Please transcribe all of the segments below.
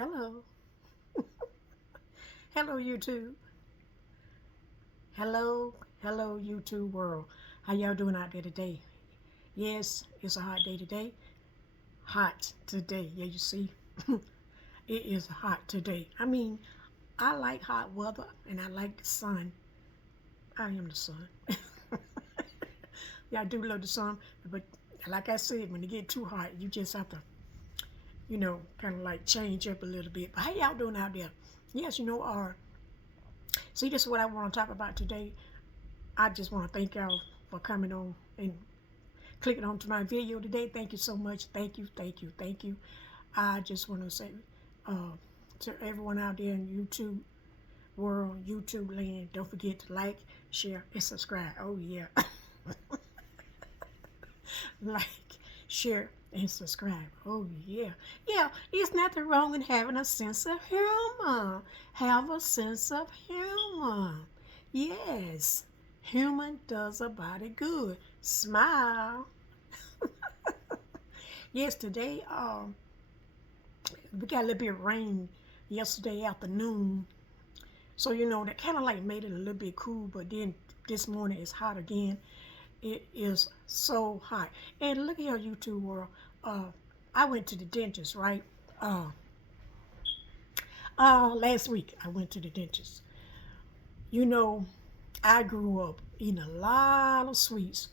Hello. Hello, YouTube. Hello, YouTube world. How y'all doing out there today? Yes, it's a hot day today. Hot today. Yeah, you see, it is hot today. I mean, I like hot weather and I like the sun. I am the sun. Yeah, I do love the sun, but like I said, when it get too hot, you just have to, kind of like change up a little bit. But how y'all doing out there? Yes, see, this is what I want to talk about today. I just want to thank y'all for coming on and clicking onto my video today. Thank you so much. Thank you. I just want to say uh, to everyone out there in YouTube world, YouTube land, don't forget to like, share, and subscribe. Oh, yeah. Like, share, and subscribe. Oh, yeah. Yeah, it's nothing wrong in having a sense of humor. Have a sense of humor. Yes. Human does a body good. Smile. Yes, today we got a little bit of rain yesterday afternoon. So that kind of like made it a little bit cool, but then this morning it's hot again. It is so hot. And look here, YouTube world. I went to the dentist, right? Last week I went to the dentist. You know, I grew up eating a lot of sweets.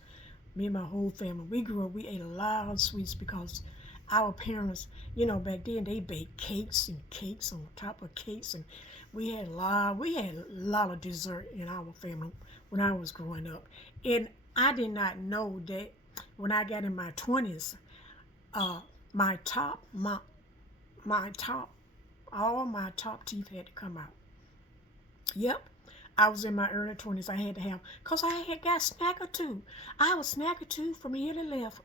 Me and my whole family, we ate a lot of sweets because our parents, back then they baked cakes and cakes on top of cakes, and we had a lot of dessert in our family when I was growing up. And I did not know that when I got in my 20s, uh, my top, my top, all my top teeth had to come out. Yep. I was in my early 20s. I had to have, because I had got snagger tooth. I was snagger tooth from here to left.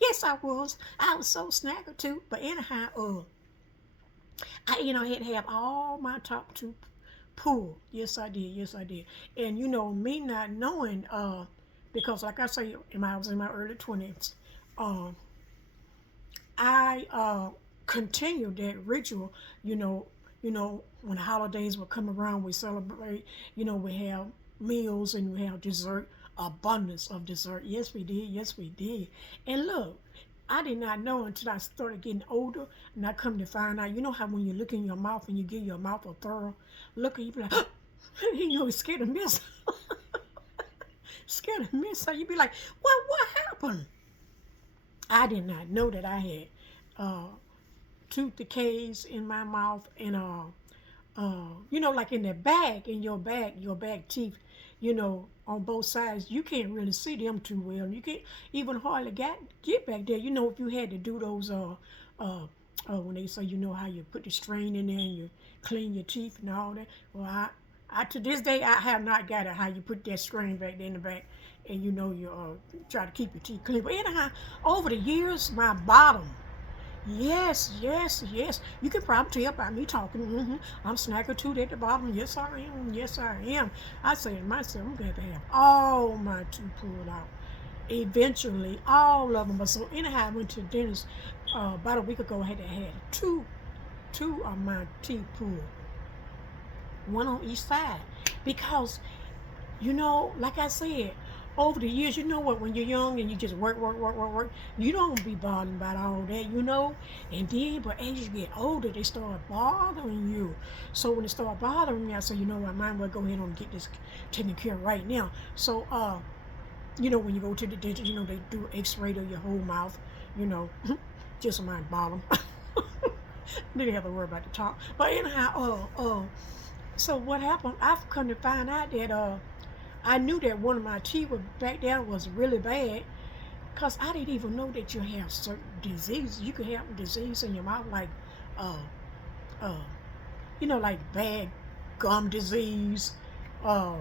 Yes, I was. I was so snagger tooth. But anyhow, I had to have all my top tooth pulled. Yes, I did. Yes, I did. And, me not knowing, because like I say, when I was in my early 20s, uh, I continued that ritual, when the holidays would come around, we celebrate, we have meals and we have dessert, abundance of dessert. Yes, we did. Yes, we did. And look, I did not know until I started getting older, and I come to find out, how when you look in your mouth and you give your mouth a thorough look, and you be like, it's scared to miss. Scared to miss. So you be like, what happened? I did not know that I had uh, tooth decays in my mouth and like in the back, your back teeth, on both sides, you can't really see them too well. You can't even hardly get back there. If you had to do those when they say how you put the strain in there and you clean your teeth and all that. Well, I to this day I have not got it how you put that strain back there in the back, and you try to keep your teeth clean. But anyhow, over the years, my bottom. Yes, yes, yes. You can probably tell by me talking. I'm snagger tooth at the bottom. Yes, I am. Yes, I am. I say to myself, I'm going to have all my teeth pulled out. Eventually, all of them. But so anyhow, I went to the dentist about a week ago. I had two of my teeth pulled, one on each side, because like I said, over the years, what, when you're young and you just work, you don't be bothered about all that. And then, but as you get older, they start bothering you. So when they start bothering me, I say, I might as well go ahead and get this taken care of right now. So, when you go to the dentist, they do x-ray of your whole mouth, just my bottom. Didn't have to worry about the top. But anyhow, so what happened, I've come to find out that, I knew that one of my teeth back there was really bad, because I didn't even know that you have certain diseases. You could have disease in your mouth like, uh, uh, like bad gum disease, uh,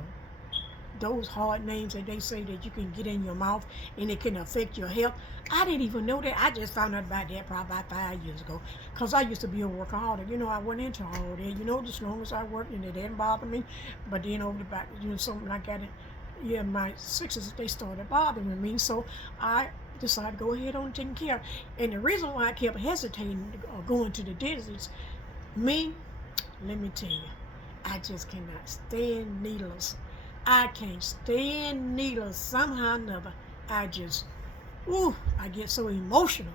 those hard names that they say that you can get in your mouth and it can affect your health. I didn't even know that. I just found out about that probably about 5 years ago, because I used to be a workaholic. I went into all that. As long as I worked and it didn't bother me. But then over the back, something like that, my sixes, they started bothering me. So I decided to go ahead on taking care. And the reason why I kept hesitating going to the dentist is me, let me tell you, I just cannot stand needles. I can't stand needles somehow or another. I just, ooh, I get so emotional.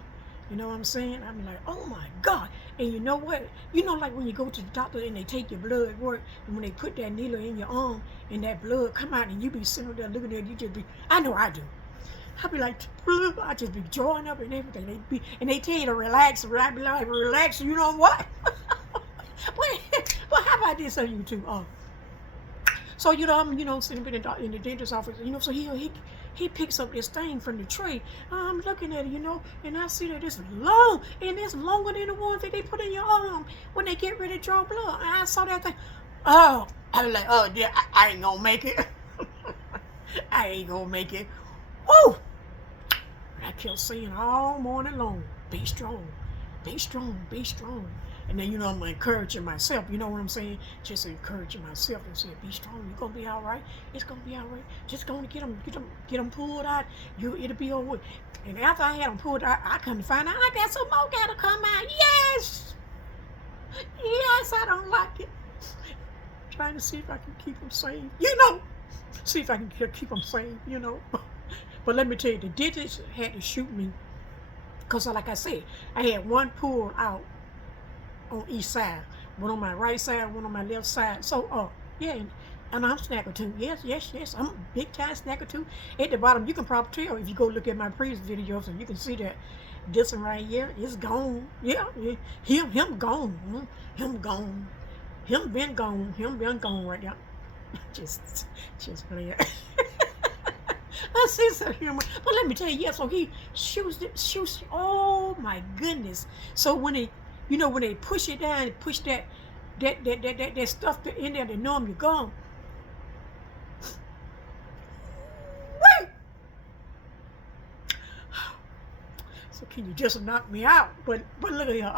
You know what I'm saying? I'm like, oh my God. And you know what? You know, like when you go to the doctor and they take your blood work, and when they put that needle in your arm and that blood come out and you be sitting there looking at it, you just be, I know I do. I be like, I just be drawing up and everything. And they tell you to relax, and I be like, relax, you know what? But how about this on YouTube? So I'm sitting in the dentist's office, so he picks up this thing from the tray. I'm looking at it, and I see that it's long, and it's longer than the ones that they put in your arm when they get ready to draw blood. And I saw that thing. Oh, I was like, oh, yeah, I ain't gonna make it. I ain't gonna make it. Woo! I kept saying all morning long, be strong, be strong, be strong. And then, I'm encouraging myself, you know what I'm saying? Just encouraging myself and saying, be strong, you're going to be all right. It's going to be all right. Just going to get them pulled out. It'll be over. And after I had them pulled out, I come to find out I got some more got to come out. Yes! Yes, I don't like it. Trying to see if I can keep them safe. See if I can keep them safe, But let me tell you, the dentist had to shoot me. Because like I said, I had one pulled out on each side, one on my right side, one on my left side. So, yeah, and I'm snacker too. Yes, I'm a big time snacker too. At the bottom, you can probably tell if you go look at my previous videos, and you can see that this one right here is gone. Yeah, him gone, him gone, him been gone right now. just funny. I see some humor, but let me tell you, yeah. So he shoots. Oh my goodness! So when they push it down and push that stuff in there to numb your gum. Wait! So can you just knock me out? But look at here.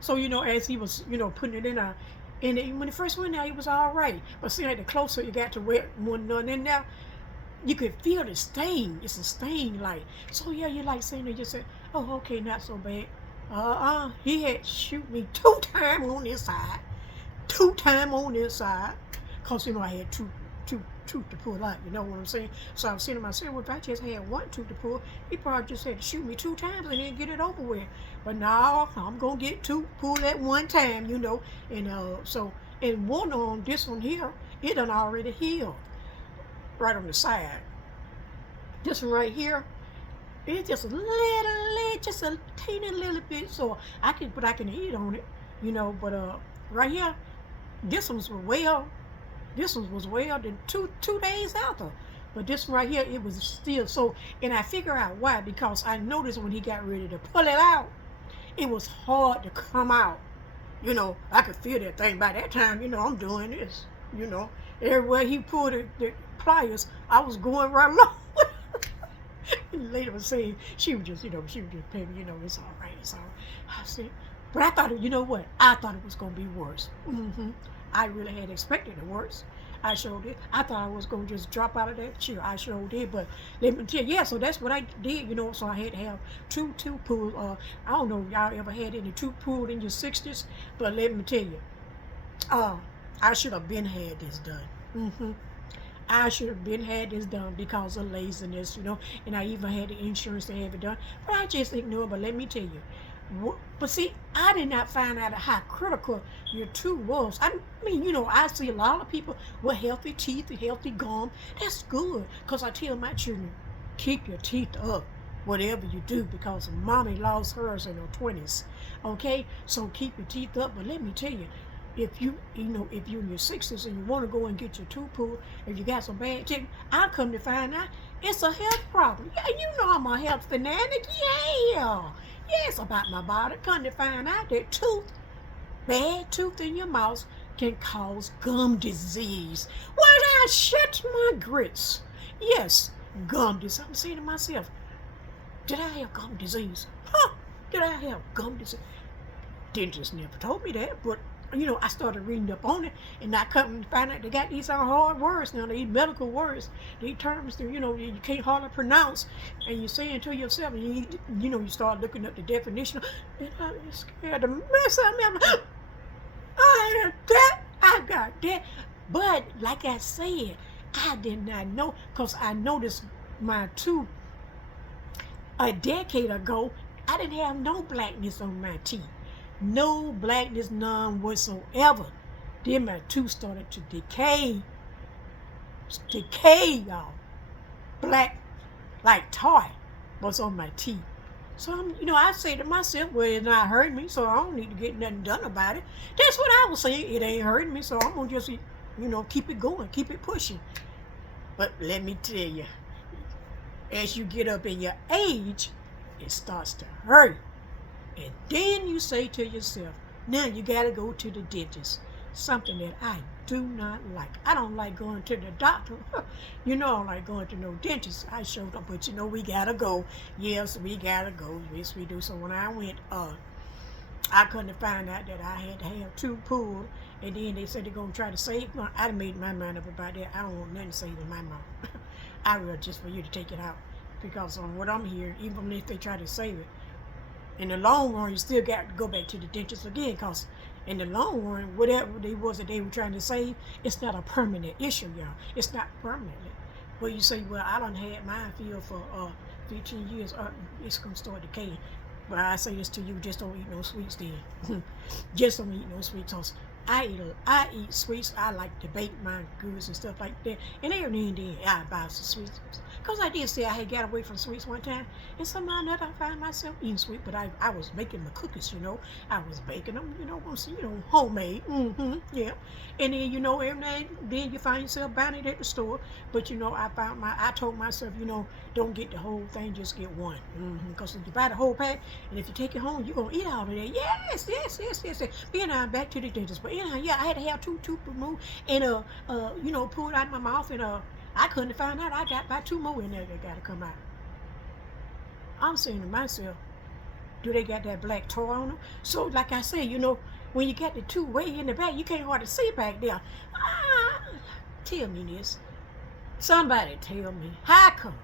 So as he was putting it in there, and when it first went there, it was all right. But see, like the closer you got to where one in there, you could feel the stain. It's a stain, like. So yeah, you like saying they just said, oh, okay, not so bad. He had shoot me 2 times on this side. 2 times on this side. Because, I had two tooth to pull out, you know what I'm saying? So I was saying to myself, well, if I just had 1 tooth to pull, he probably just had to shoot me 2 times and then get it over with. But now, I'm going to get 2 pulled at 1 time, and one on this one here, it done already healed. Right on the side. This one right here, it's just just a teeny little bit, so I can eat on it, but right here, this one was well the 2 days after, but this one right here, it was still so, and I figure out why, because I noticed when he got ready to pull it out, it was hard to come out, I could feel that thing by that time, I'm doing this, everywhere he pulled the pliers, I was going right along. And later was saying she was just paying, it's all right, it's all right. I said, but I thought, what? I thought it was gonna be worse. I really had expected it worse. I sure did. I thought I was gonna just drop out of that chair. I sure did. But let me tell you, yeah. So that's what I did, So I had to have 2 tooth pulls. I don't know if y'all ever had any tooth pulled in your 60s, but let me tell you, I should have been had this done. I should have been had this done because of laziness, and I even had the insurance to have it done, but I just ignored. But let me tell you, but see, I did not find out how critical your tooth was. I mean, I see a lot of people with healthy teeth and healthy gum. That's good, because I tell my children, keep your teeth up, whatever you do, because mommy lost hers in her 20s. Okay, so keep your teeth up. But let me tell you, if you're in your 60s and you want to go and get your tooth pulled, if you got some bad teeth, I'll come to find out it's a health problem. Yeah, I'm a health fanatic. Yeah, it's about my body. Come to find out that bad tooth in your mouth can cause gum disease. Well, I shut my grits. Yes, gum disease. I'm saying to myself, did I have gum disease? Did I have gum disease? Dentist never told me that, but I started reading up on it, and I come to find out they got these hard words now, these medical words, these terms that, you can't hardly pronounce, and you're saying to yourself, and you start looking up the definition, and I was scared the mess out of me. I had that, I got that. But like I said, I did not know, because I noticed my two a decade ago, I didn't have no blackness on my teeth. No blackness, none whatsoever. Then my tooth started to decay. Decay, y'all. Black, like tar, was on my teeth. So, I say to myself, well, it's not hurting me, so I don't need to get nothing done about it. That's what I was saying. It ain't hurting me, so I'm going to just, keep it going, keep it pushing. But let me tell you, as you get up in your age, it starts to hurt. And then you say to yourself, now you got to go to the dentist. Something that I do not like. I don't like going to the doctor. I don't like going to no dentist. I showed up, but we got to go. Yes, we got to go. Yes, we do. So when I went, I couldn't find out that I had to have two pulled. And then they said they're going to try to save me. I made my mind up about that. I don't want nothing saved in my mouth. I would just for you to take it out. Because on what I'm hearing, even if they try to save it, in the long run, you still got to go back to the dentist again, because in the long run, whatever they was that they were trying to save, it's not a permanent issue, y'all. It's not permanent. Well, you say, well, I done had mine filled for 15 years. It's going to start decaying. But I say this to you, just don't eat no sweets then. Just don't eat no sweets. Cause I eat sweets. I like to bake my goods and stuff like that. And every now and then I buy some sweets. Because I did say I had got away from sweets one time. And somehow or another I found myself eating sweet. But I was making my cookies, I was baking them, homemade. Yeah. And then, every now and then you find yourself buying it at the store. But, I told myself, don't get the whole thing, just get one. Because if you buy the whole pack, and if you take it home, you're going to eat all of that. Yes. Then I'm back to the dentist. But yeah, I had to have two tooth removed and pull it out of my mouth, and I couldn't find out. I got about two more in there that got to come out. I'm saying to myself, do they got that black tar on them? So like I say, when you got the two way in the back, you can't hardly see back there. Tell me this. Somebody tell me, how come?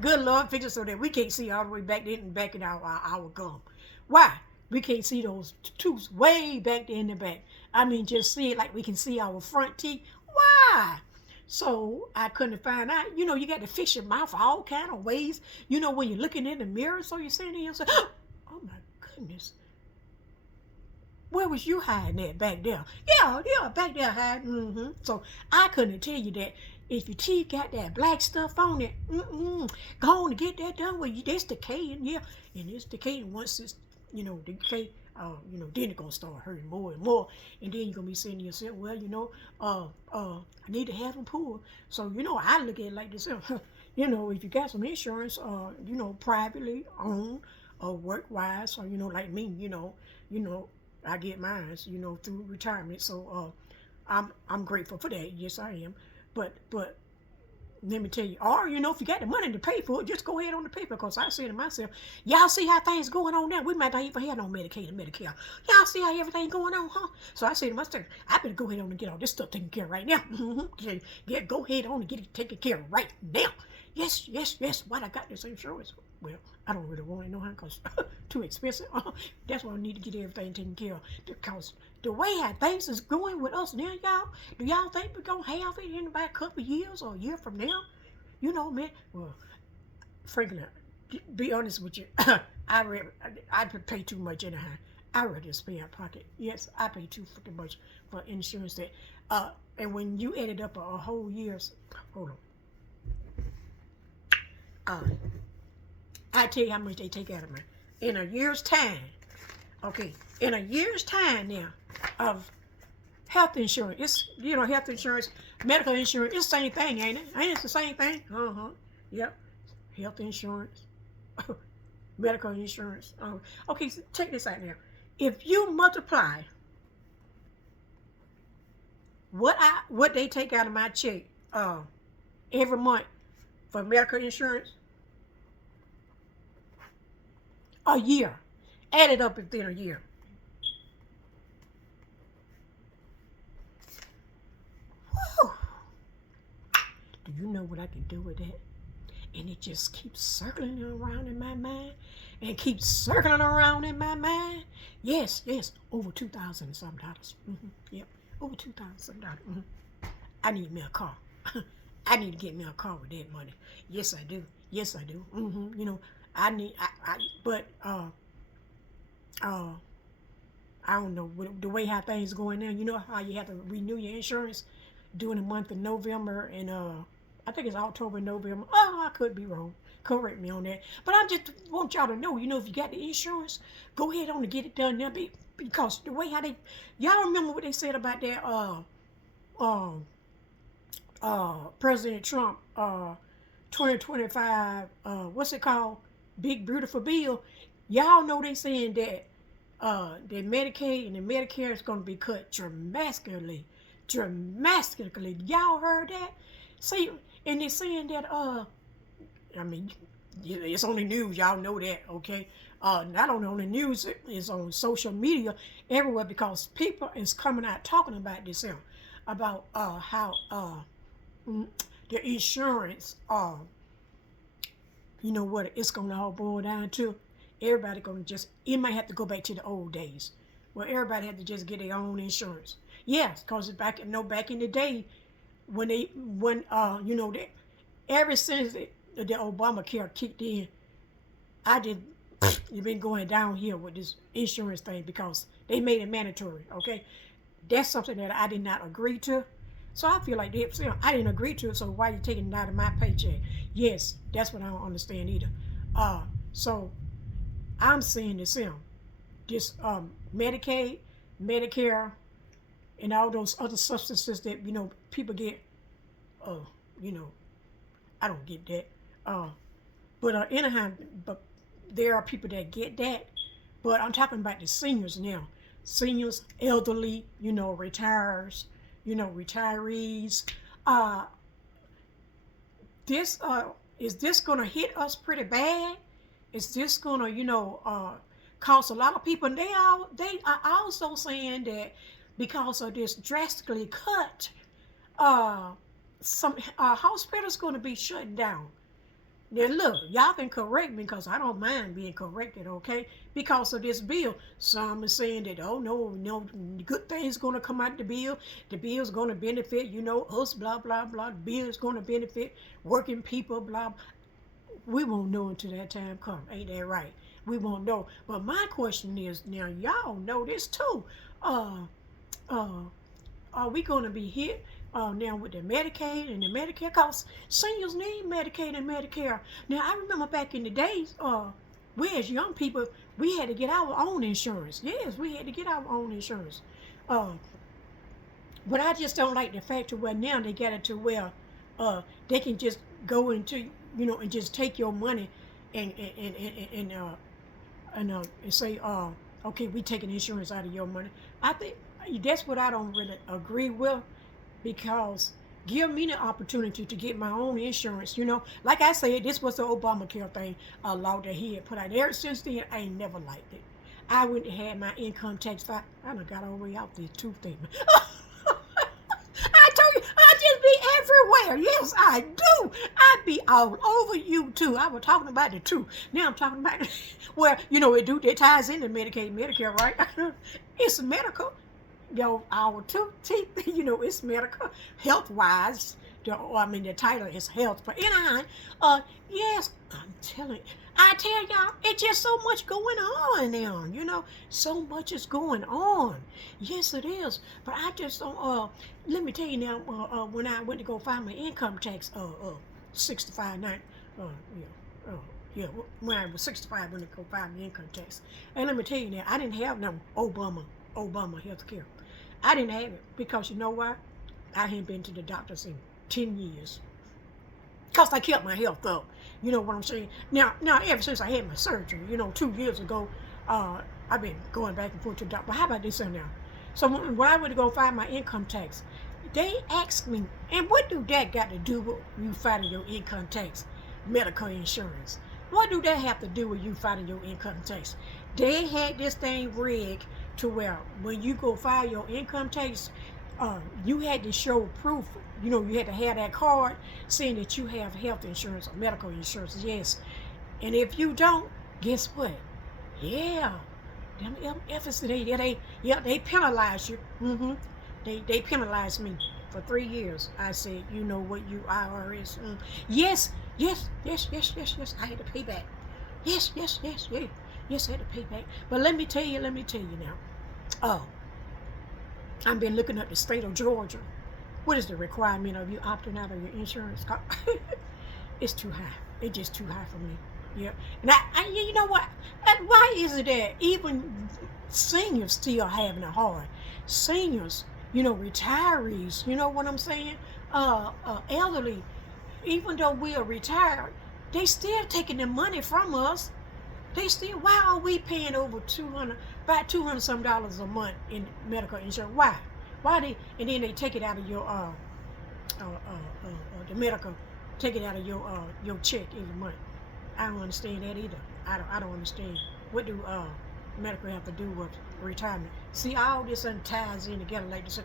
Good Lord, fix it so that we can't see all the way back there and back in our gum. Why? We can't see those tooths way back there in the back. I mean, just see it like we can see our front teeth. Why? So I couldn't find out. You got to fix your mouth all kind of ways. When you're looking in the mirror, so you're saying to yourself, oh my goodness. Where was you hiding at back there? Yeah, back there hiding. So I couldn't tell you that if your teeth got that black stuff on it, go on and get that done. Well, it's decaying, yeah. And it's decaying once it's, decay. Then it's gonna start hurting more and more, and then you're gonna be saying to yourself, well, I need to have them pulled. So I look at it like this, if you got some insurance, privately owned or work wise, or like me, I get mine, through retirement. So I'm grateful for that. Yes, I am. But let me tell you, or if you got the money to pay for it, just go ahead on the paper. Because I say to myself, y'all see how things going on now? We might not even have no Medicaid and Medicare. Y'all see how everything going on, huh? So I say to myself, I better go ahead on and get all this stuff taken care of right now. Yeah, go ahead on and get it taken care of right now. Yes. Why I got this insurance? Well, I don't really want it, no, because too expensive. That's why I need to get everything taken care of. Because the way how things is going with us now, y'all, do y'all think we're going to have it in about a couple of years or a year from now? Man, well, frankly, be honest with you, I pay too much anyhow. I rather spend out of pocket. Yes, I pay too freaking much for insurance that, and when you add it up a whole year's, hold on. I tell you how much they take out of me. In a year's time, in a year's time now of health insurance, it's, health insurance, medical insurance, it's the same thing, ain't it? Ain't it the same thing? Yep. Health insurance, medical insurance. Okay, so check this out now. If you multiply what they take out of my check every month for medical insurance, a year. Add it up within a year. what I can do with that? And it just keeps circling around in my mind and keeps circling around in my mind. Yes, over $2,000 some dollars. Yep, over $2,000. I need me a car. I need to get me a car with that money. Yes, I do. Yes, I do. You know, but I don't know the way how things going now. You know how you have to renew your insurance during the month of November and I think it's October, November. Oh, I could be wrong. Correct me on that. But I just want y'all to know, you know, if you got the insurance, go ahead on and get it done now. Because the way how y'all remember what they said about that President Trump 2025 what's it called, big beautiful bill. Y'all know they saying that the Medicaid and the Medicare is going to be cut dramatically. Y'all heard that? See, and they're saying that I mean, it's on the news. Y'all know that, okay? Not only on the news, it's on social media everywhere because people is coming out talking about this here, about how the insurance, you know what it's gonna all boil down to. Everybody gonna just, it might have to go back to the old days where everybody had to just get their own insurance. Yes, because back in the day when you know, that ever since the Obamacare kicked in, you've been going downhill with this insurance thing because they made it mandatory. Okay, that's something that I did not agree to. So I feel like I didn't agree to it. So why are you taking it out of my paycheck? Yes, that's what I don't understand either. So I'm saying this here, just Medicaid, Medicare, and all those other substances that, you know, people get. You know, I don't get that. But anyhow, but there are people that get that. But I'm talking about the seniors now. Seniors, elderly, you know, retirees. Is this gonna hit us pretty bad? Is this gonna, you know, cause a lot of people? And they are also saying that because of this drastically cut, some hospitals going to be shut down. Now look, y'all can correct me because I don't mind being corrected, okay? Because of this bill, some are saying that, oh no, good things going to come out the bill. The bill's going to benefit, you know, us, blah blah blah. The bill's going to benefit working people, blah. We won't know until that time comes. Ain't that right? We won't know. But my question is, now y'all know this too. Are we going to be hit now with the Medicaid and the Medicare? Because seniors need Medicaid and Medicare. Now, I remember back in the days, we as young people, we had to get our own insurance. Yes, we had to get our own insurance. But I just don't like the fact that where now they got it to where they can just go into, you know, and just take your money and say, okay, we taking insurance out of your money. I think that's what I don't really agree with, because give me the opportunity to get my own insurance. You know, like I said, this was the Obamacare thing, law that he had put out. Ever since then, I ain't never liked it. I went and had my income tax filed. I done got all the way out this tooth thing. I told you, I just be everywhere. Yes, I do. I be all over you too. I was talking about the tooth. Now I'm talking about where, you know, it ties into Medicaid, Medicare, right? It's medical. Our teeth, you know, it's medical, health-wise. The title is health. But anyhow, yes, I tell y'all, it's just so much going on now, you know. So much is going on. Yes, it is. But I just don't, let me tell you now, when I went to go file my income tax, 65, when I was 65, I went to go file my income tax. And let me tell you now, I didn't have no Obama health care. I didn't have it because, you know why? I hadn't been to the doctors in 10 years. Because I kept my health up. You know what I'm saying? Now, ever since I had my surgery, you know, 2 years ago, I've been going back and forth to the doctor. But how about this now? So when I went to go file my income tax, they asked me, and what do that got to do with you filing your income tax? Medical insurance. What do that have to do with you filing your income tax? They had this thing rigged to where when you go file your income tax, you had to show proof, you know, you had to have that card saying that you have health insurance or medical insurance. Yes. And if you don't, guess what? Yeah. Them MFs, they penalize you. They penalized me for 3 years. I said, you know what, you IRS. Yes, yes, yes, yes, yes, yes. I had to pay back. Yes, yes, yes, yes. Yes, I had to pay back. But let me tell you now. Oh, I've been looking up the state of Georgia. What is the requirement of you opting out of your insurance? It's too high. It's just too high for me. Yeah. And you know what? Why is it that even seniors still having it hard? Seniors, you know, retirees, you know what I'm saying? Elderly, even though we are retired, they still taking the money from us. They still, why are we paying over about $200 some a month in medical insurance? Why? And then they take it out of your the medical, take it out of your check every month. I don't understand that either. I don't understand. What do medical have to do with retirement? See, all this ties in together like this.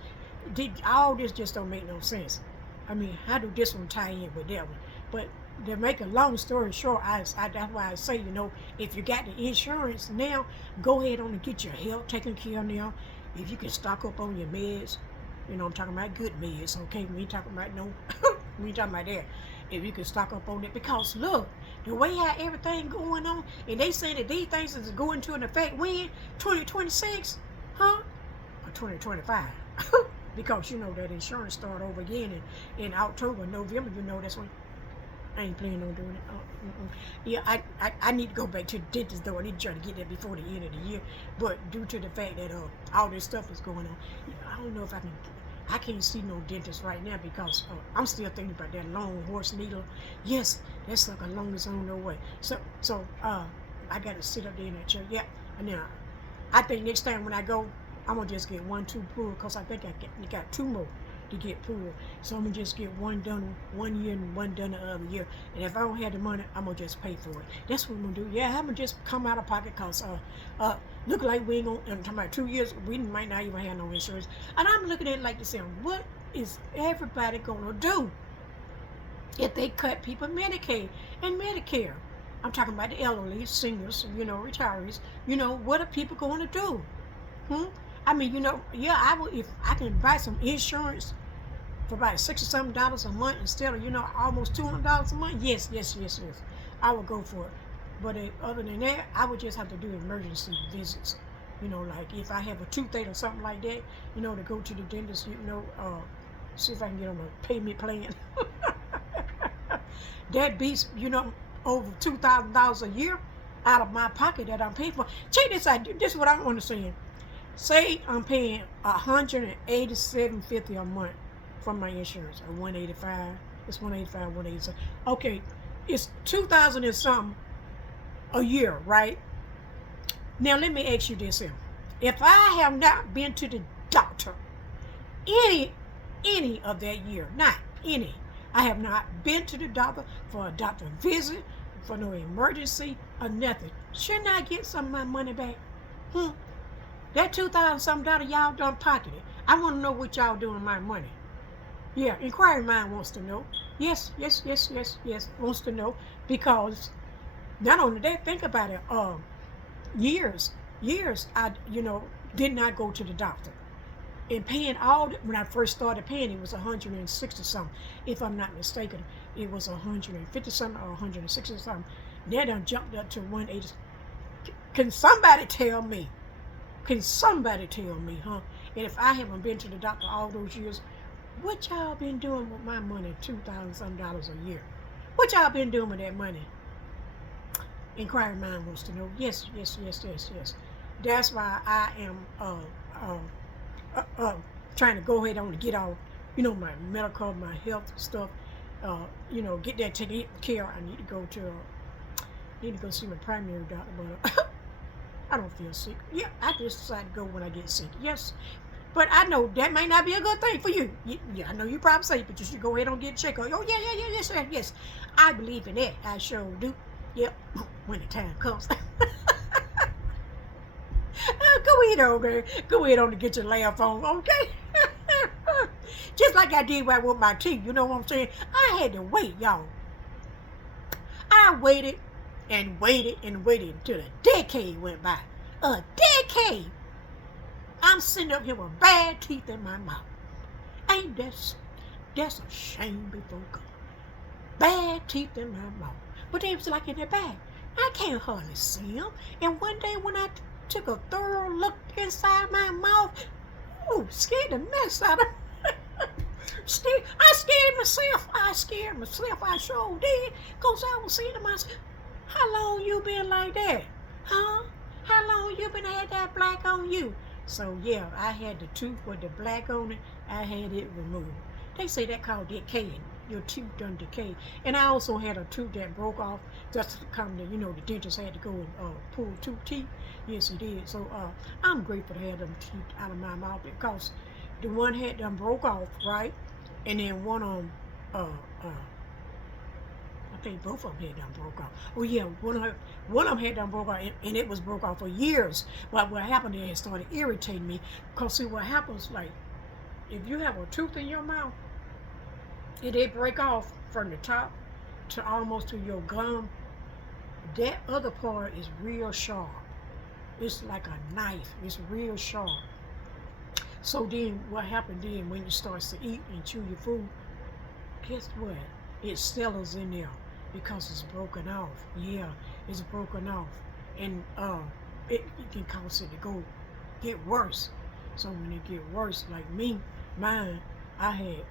All this just don't make no sense. I mean, how do this one tie in with that one? But to make a long story short, that's why I say, you know, if you got the insurance now, go ahead on and get your health taken care of now. If you can stock up on your meds, you know, I'm talking about good meds, okay? We ain't talking about no, we ain't talking about that. If you can stock up on it, because look, the way how everything going on, and they saying that these things is going to an effect when 2026, huh? Or 2025, because you know that insurance start over again in October, November. You know that's when. I ain't planning on doing it. Yeah, I need to go back to the dentist though. I need to try to get that before the end of the year. But due to the fact that all this stuff is going on, I don't know if I can't see no dentist right now because I'm still thinking about that long horse needle. Yes, that's like a longest on no way. So I got to sit up there in that chair. Yeah, and now I think next time when I go, I'm gonna just get 1-2 pulled because I think I got 2 more to get pulled. So I'm gonna just get one done 1 year and one done the other year. And if I don't have the money, I'm gonna just pay for it. That's what I'm gonna do. Yeah, I'm gonna just come out of pocket because look like we ain't gonna, I'm talking about 2 years, we might not even have no insurance. And I'm looking at it like this, saying, what is everybody gonna do if they cut people Medicaid and Medicare? I'm talking about the elderly, seniors, you know, retirees. You know, what are people gonna do? I mean, you know, yeah, I will, if I can buy some insurance for about $60 something a month instead of, you know, almost $200 a month. Yes, I would go for it. But other than that, I would just have to do emergency visits. You know, like if I have a toothache or something like that, you know, to go to the dentist, you know, see if I can get on a payment plan. That beats, you know, over $2,000 a year out of my pocket that I'm paying for. Check this out. This is what I want to say. Say I'm paying $187.50 a month from my insurance, or $185. It's $185, $187. Okay, it's $2,000 and something a year, right? Now let me ask you this here: if I have not been to the doctor any of that year, not any, I have not been to the doctor for a doctor visit, for no emergency or nothing, shouldn't I get some of my money back? That $2,000 something y'all done pocketed. I want to know what y'all doing with my money. Yeah, Inquiring Mind wants to know. Yes, wants to know, because not only that, think about it. Years, I, you know, did not go to the doctor. And paying when I first started paying, it was $160 something. If I'm not mistaken, it was $150 something or $160 something. Then I jumped up to $180. Can somebody tell me? And if I haven't been to the doctor all those years, what y'all been doing with my money, $2,000 something a year? What y'all been doing with that money? Inquiring Mind wants to know. Yes. That's why I am trying to go ahead on to get all, you know, my medical, my health stuff, you know, get that taken care of. I need to go see my primary doctor, but I don't feel sick. Yeah, I just decide to go when I get sick. Yes. But I know that may not be a good thing for you. Yeah, I know you probably say, but you should go ahead and get checked. Oh, yes. I believe in that. I sure do. Yep, when the time comes. Go ahead on there. Go ahead on to get your laugh on, okay? Just like I did with my teeth, you know what I'm saying? I had to wait, y'all. I waited and waited and waited until a decade went by. A decade! I'm sitting up here with bad teeth in my mouth. Ain't that's a shame before God. Bad teeth in my mouth. But they was like in the back. I can't hardly see them. And one day when I took a thorough look inside my mouth, ooh, scared the mess out of me. I scared myself. I sure did. Because I was saying to myself, how long you been like that? Huh? How long you been had that black on you? So yeah, I had the tooth with the black on it. I had it removed. They say that called decaying. Your tooth done decay. And I also had a tooth that broke off. Just to come to, the dentist had to go and pull two teeth. Yes, he did. So I'm grateful to have them teeth out of my mouth because the one had them broke off, right? And then one of them, I think both of them had done broke off. Oh yeah, one of them had done broke off, and it was broke off for years. But what happened is it started irritating me. Because see what happens, like, if you have a tooth in your mouth, it break off from the top to almost to your gum. That other part is real sharp. It's like a knife. It's real sharp. So then what happened then when you start to eat and chew your food, guess what? It settles in there because it's broken off. Yeah, it's broken off. And it can cause it to get worse. So when it get worse, like mine, I had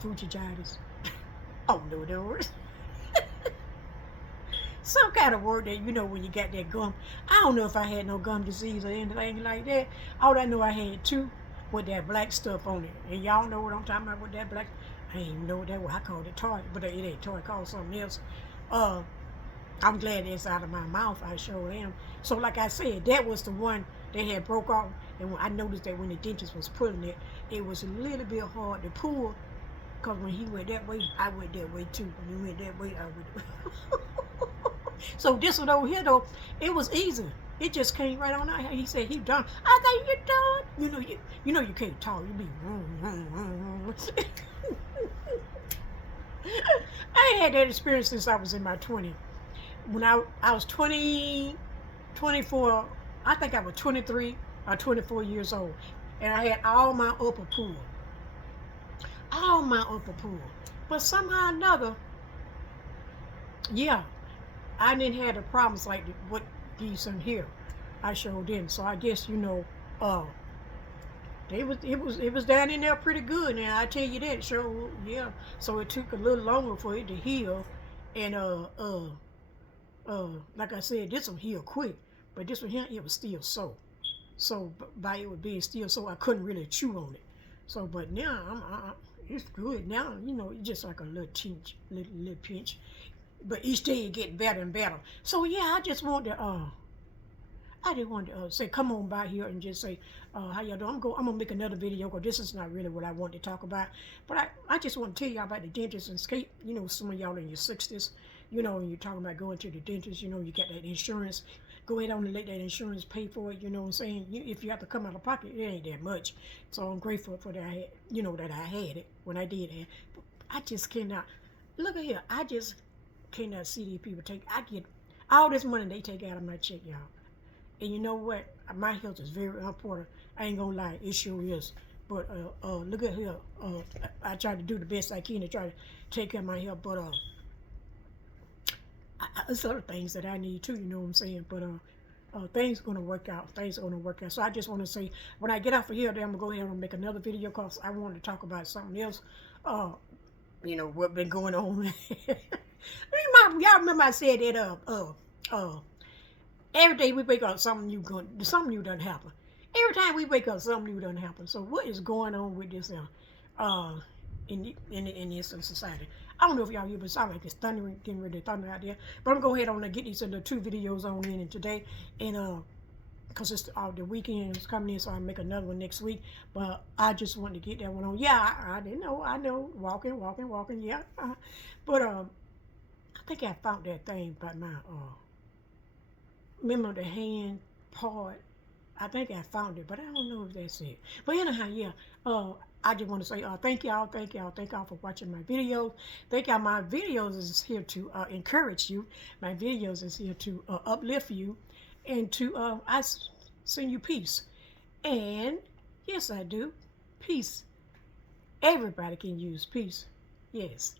frugitis. Oh no, that was some kind of word that when you got that gum. I don't know if I had no gum disease or anything like that. All I know I had two with that black stuff on it. And y'all know what I'm talking about with that black. I ain't even know what that was. I called it toy, but it ain't toy. I called it something else. I'm glad it's out of my mouth. I sure am. So like I said, that was the one that had broke off. And I noticed that when the dentist was pulling it, it was a little bit hard to pull. Because when he went that way, I went that way too. When he went that way, I went. So this one over here though, it was easy. It just came right on out. He said he done. I thought you done. You can't talk. You be. I ain't had that experience since I was in my 20s. When I was 20, 24, I think I was 23 or 24 years old, and I had all my upper pulled. All my upper pulled. But somehow or another, yeah, I didn't have the problems like what these in here. I sure didn't. So I guess it was down in there pretty good. Now I tell you that. Sure, yeah. So it took a little longer for it to heal, and like I said, this one healed quick, but this one here it was still sore. So by it being still sore, I couldn't really chew on it. So but now it's good now. It's just like a little pinch, little pinch. But each day it get better and better. So yeah, I just want to say, come on by here and just say, how y'all doing? I'm gonna make another video because this is not really what I want to talk about. But I just want to tell y'all about the dentist and skate. Some of y'all in your 60s, and you're talking about going to the dentist. You got that insurance. Go ahead on and let that insurance pay for it. You know what I'm saying? If you have to come out of pocket, it ain't that much. So I'm grateful for that. That I had it when I did it. But I just cannot. Look at here. I just cannot see these people I get all this money they take out of my check, y'all. And you know what? My health is very important. I ain't gonna lie, it sure is. But look at here. I try to do the best I can to try to take care of my health. But there's other things that I need too. You know what I'm saying? But things are gonna work out. Things are gonna work out. So I just want to say, when I get off of here, then I'm gonna go ahead and make another video because I want to talk about something else. What been going on. Y'all remember I said that every day we wake up something new doesn't happen. Every time we wake up something new doesn't happen. So what is going on with this in this society? I don't know if y'all hear, but it sounds like it's thundering, getting ready to thunder out there. But I'm gonna go ahead on and get these other 2 videos on in today, and because it's the weekend is coming in, so I'll make another one next week. But I just wanted to get that one on. Yeah, I didn't know. I know. Walking. Yeah. But I think I found that thing about my remember the hand part. I think I found it, but I don't know if that's it. But anyhow, yeah. I just want to say thank y'all for watching my videos. Thank y'all. My videos is here to encourage you. My videos is here to uplift you, and to send you peace. And yes, I do. Peace. Everybody can use peace. Yes.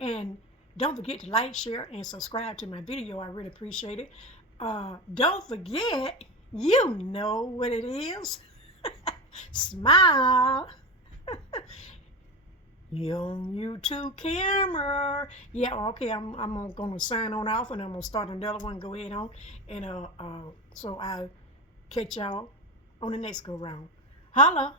And don't forget to like, share, and subscribe to my video. I really appreciate it. Don't forget, you know what it is. Smile. You on YouTube camera. Yeah, okay, I'm gonna sign on off, and I'm gonna start another one, go ahead on. And so I'll catch y'all on the next go round. Holla.